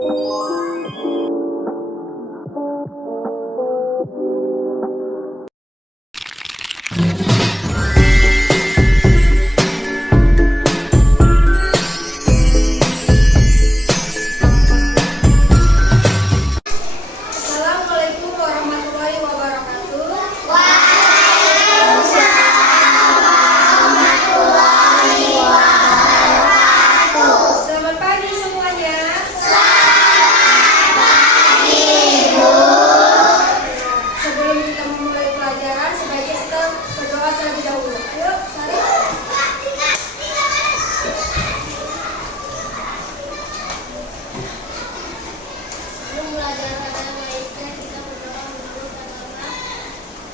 Assalamualaikum warahmatullahi wabarakatuh. Selamat pagi semuanya. Sebelum kita memulai pelajaran, sebaiknya kita berdoa terlebih dahulu. Yuk, Sari.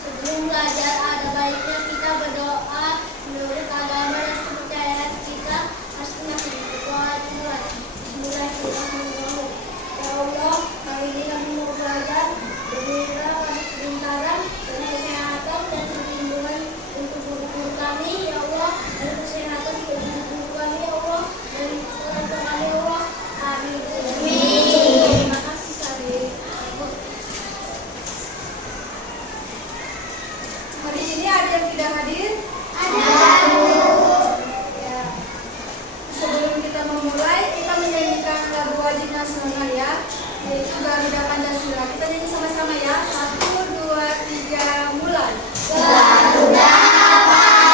Sebelum belajar ada baiknya kita berdoa menurut agama dan kepercayaan kita masing-masing. Berdoa dimulai. Bismillahirrahmanirrahim. Ya Allah, hari ini kami mau belajar. Berilah kami kebenaran dan kesehatan dan perlindungan untuk guru-guru kami, ya Allah, dan kesehatan untuk guru-guru kami, ya Allah, dan orang tua kami, ya Allah. Amin. Terima kasih, Sari. Hari ini ada yang tidak hadir? Ya. Sebelum kita memulai, kita menyanyikan lagu wajib nasional ya, yaitu Garuda Pancasila. Kita nyanyi sama-sama ya. 1, 2, 3, mulai. Garuda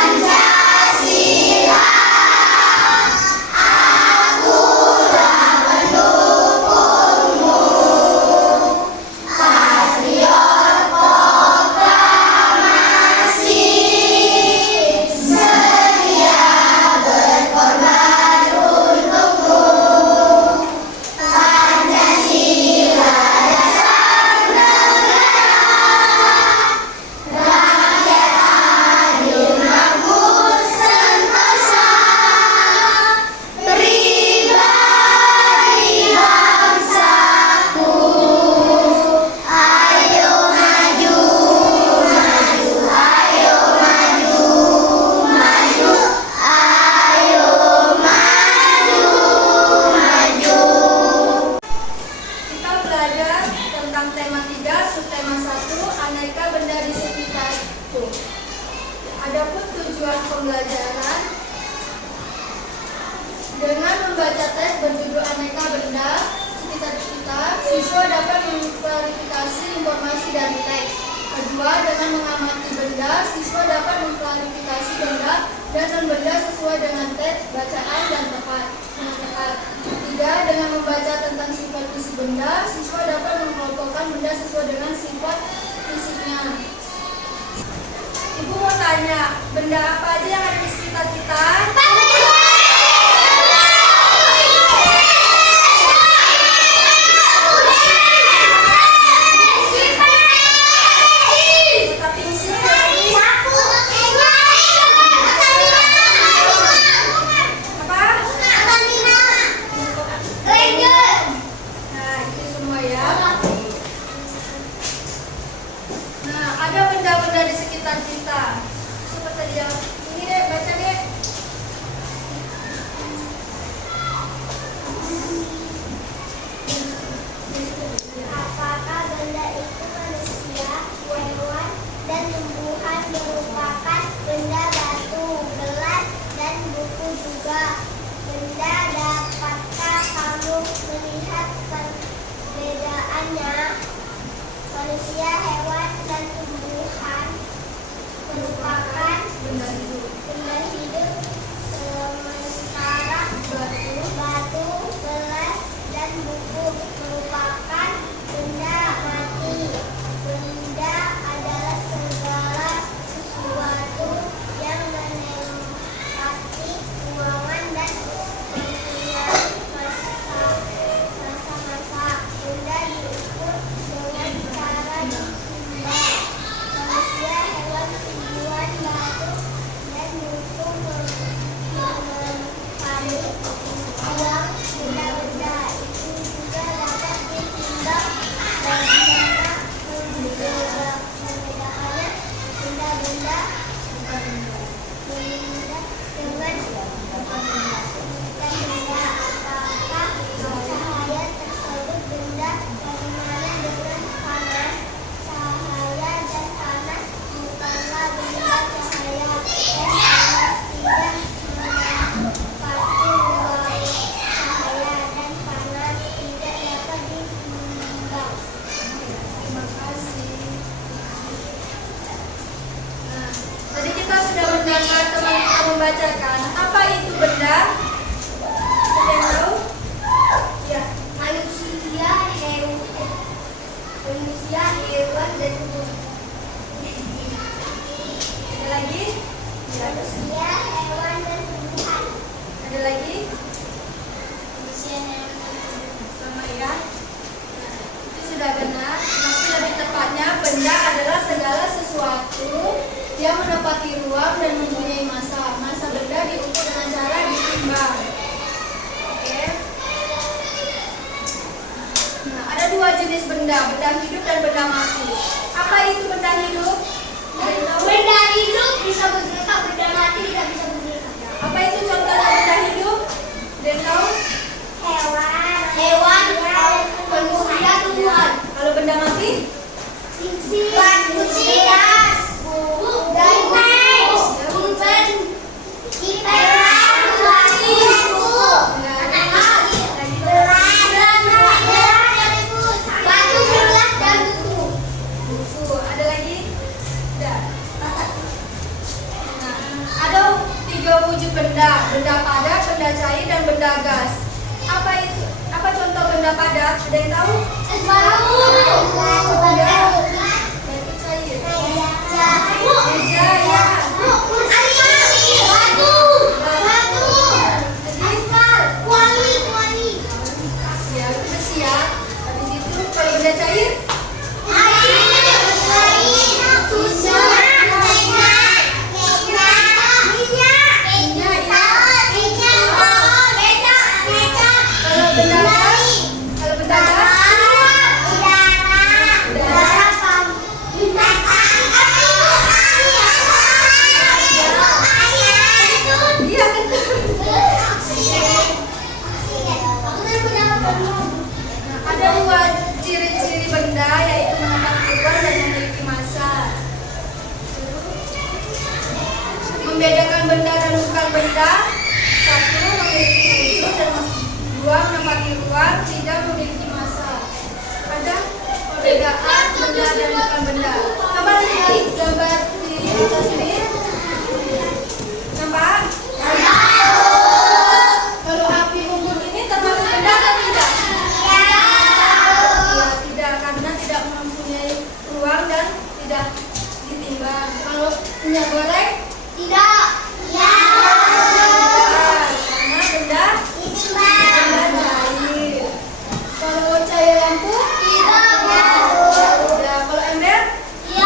Pancasila, akulah pendukungmu, patriot proklamasi, sedia berkorban untukmu. Pancasila dasar negara, rakyat adil makmur sentosa, pribadi bangsaku. Ayo maju, maju, ayo maju, maju, ayo maju, maju. Kita belajar tentang tema 3, subtema 1, aneka benda di sekitarku. Adapun tujuan pembelajaran, dengan membaca teks berjudul aneka benda sekitar kita, siswa dapat mengklarifikasi informasi dari teks. Kedua, dengan mengamati benda, siswa dapat mengklarifikasi benda dan non-benda sesuai dengan teks, bacaan, dan tepat. Tiga, dengan membaca tentang sifat fisik benda, siswa dapat mengelompokkan benda sesuai dengan sifat fisiknya. Ibu mau tanya, benda apa aja yang ada di sekitar kita? Tapi di sini apa? Nah, itu semua ya. Nah, ada benda-benda di sekitar kita. Seperti yang ini deh, baca deh. Apakah benda itu manusia, hewan, dan tumbuhan merupakan benda batu, gelas, dan buku juga? Benda dapatkah kamu melihat perbedaannya? Manusia, hewan, dan tumbuhan merupakan Benda itu. benda hidup, sementara batu, gelas, dan buku merupakan benda mati. Benda adalah segala sesuatu yang menempati ruangan dan mempunyai masa-masa. Benda diukur dengan cara ditimbang. Manusia, hewan, tumbuhan, batu, dan buku menempati ruangan membacakan. Apa itu benda? Ada yang tahu? Ya. Manusia, hewan, dan tumbuhan. Ada lagi? Manusia, hewan, dan tumbuhan. Ada lagi? Manusia, hewan, dan tumbuhan. Sama ya. Itu sudah benar. Masih lebih tepatnya, benda adalah segala sesuatu yang menempati ruang dan mempunyai massa. Massa benda diukur dengan cara ditimbang. Oke. Nah, ada dua jenis benda hidup dan benda mati. Apa itu benda hidup? Benda hidup bisa bergerak, benda mati tidak bisa bergerak. Apa itu contohnya benda hidup? Dan tahu? Hewan, manusia, tumbuhan. Kalau benda mati? Manusia, dan Buku. Ada lagi? Tidak. Nah, ada tiga wujud benda padat, benda cair, dan benda gas. Apa itu? Apa contoh benda padat? Ada yang tahu? Berarti cair. Meja, ya. Ya, itu besi ya. Habis itu kalau benda cair? Kalau benda gas? Kalau benda gas? Iya, betul. Ada dua ciri-ciri benda, yaitu menempati ruang dan memiliki massa. Membedakan benda dan bukan benda: satu, memiliki wujud, dan dua, menempati ruang, tiga, memiliki massa. Ada perbedaan benda dan bukan benda. Coba lihat gambar di atas ini. Nampak? Kalau api unggun ini termasuk benda atau tidak? Ya, tidak, karena tidak mempunyai ruang dan tidak ditimbang. Kalau minyak goreng? Tidak. Ya. Karena benda cair. Kalau cahaya lampu? Tidak. Ya, kalau ember? Ya.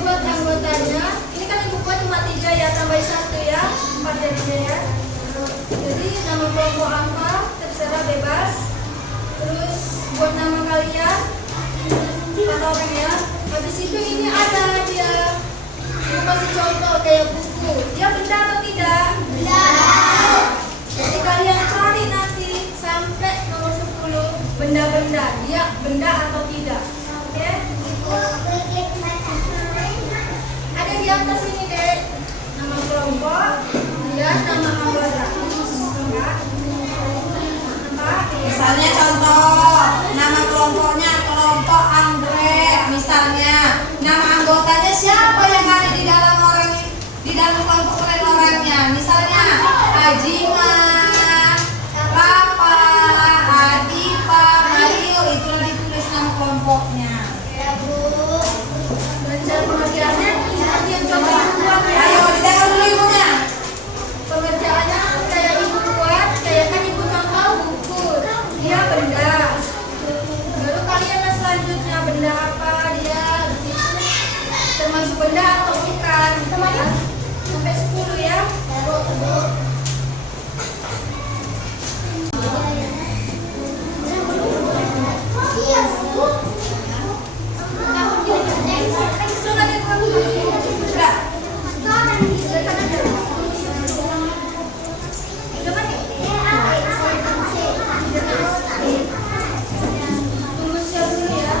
buat anggotanya, ini kan ibu buat cuma 3 ya, tambahin 1 ya, 4 jadinya ya. Jadi nama kelompok apa terserah bebas. Terus buat nama kalian 4 orang ya. Habis itu ini ada dia, ibu kasih contoh kayak buku. Dia benda atau tidak? Benda. Jadi kalian cari nanti sampai nomor 10 benda-benda, dia benda atau tidak. Oke? Ada di atas ini deh, nama kelompok, dia nama anggota. Misalnya contoh, nama kelompoknya kelompok anggrek. Misalnya, nama anggotanya siapa yang ada di dalam kelompok orangnya? Misalnya, Ajima, Rapa, Adipa, Mario, itu ditulis nama kelompoknya. Belajar pengerjaannya nanti yang coba buat ya. Ayo ditengok dulu ibunya. Pengerjaannya kayak ibu buat, kayak kan ibu contoh buku, dia benda. Baru kalian selanjutnya benda apa dia, termasuk benda atau bukan. Sampai 10 ya. Tunggu siap dulu ya.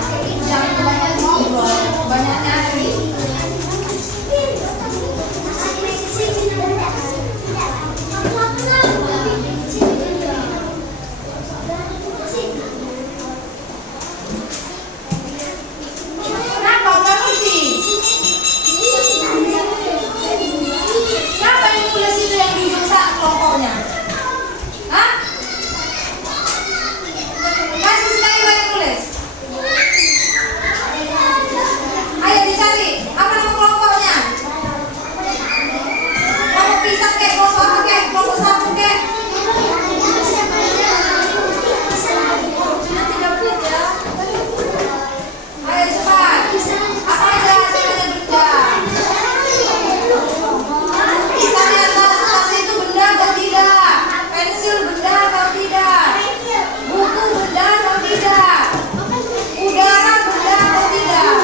Jangan kebanyakan ngobrol, banyak nyari. Kenapa nggak ngerti? Siapa yang tulis itu yang di ujung saat kelompoknya? Hah? Kasih sekali lagi tulis. Ayo dicari. Apa nama kelompoknya? Kelompok pisang kek, kelompok apa kek, kelompok sapu kek. Sudah 3 menit ya. Ayo cepat. Apa aja hasilnya benda? Pisang di atas tas itu benda atau tidak? Pensil benda atau tidak? Buku benda atau tidak? Udara benda atau tidak?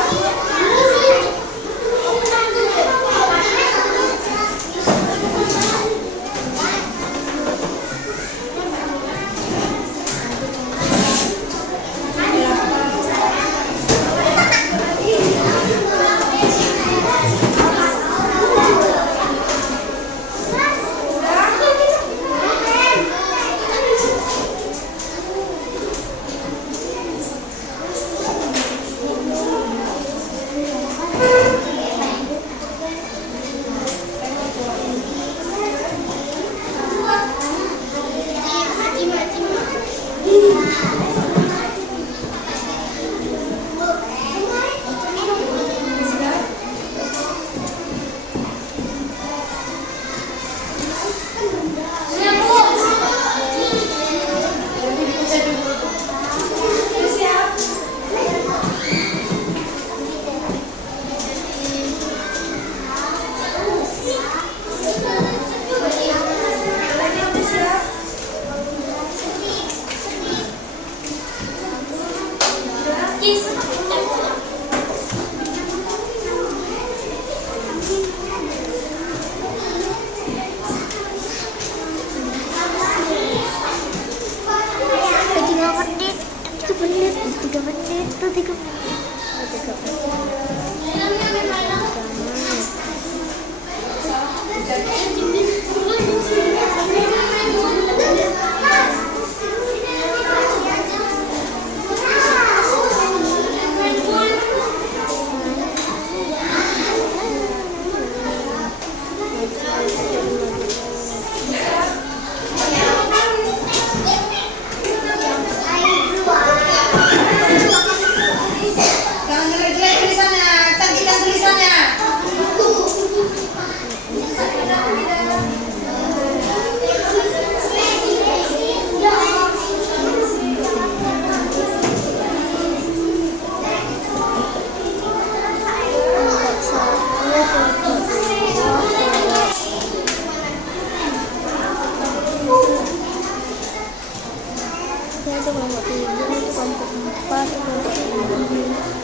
Jangan jelek-jelek tulisannya. kelompok 3, kelompok 4, kelompok 5.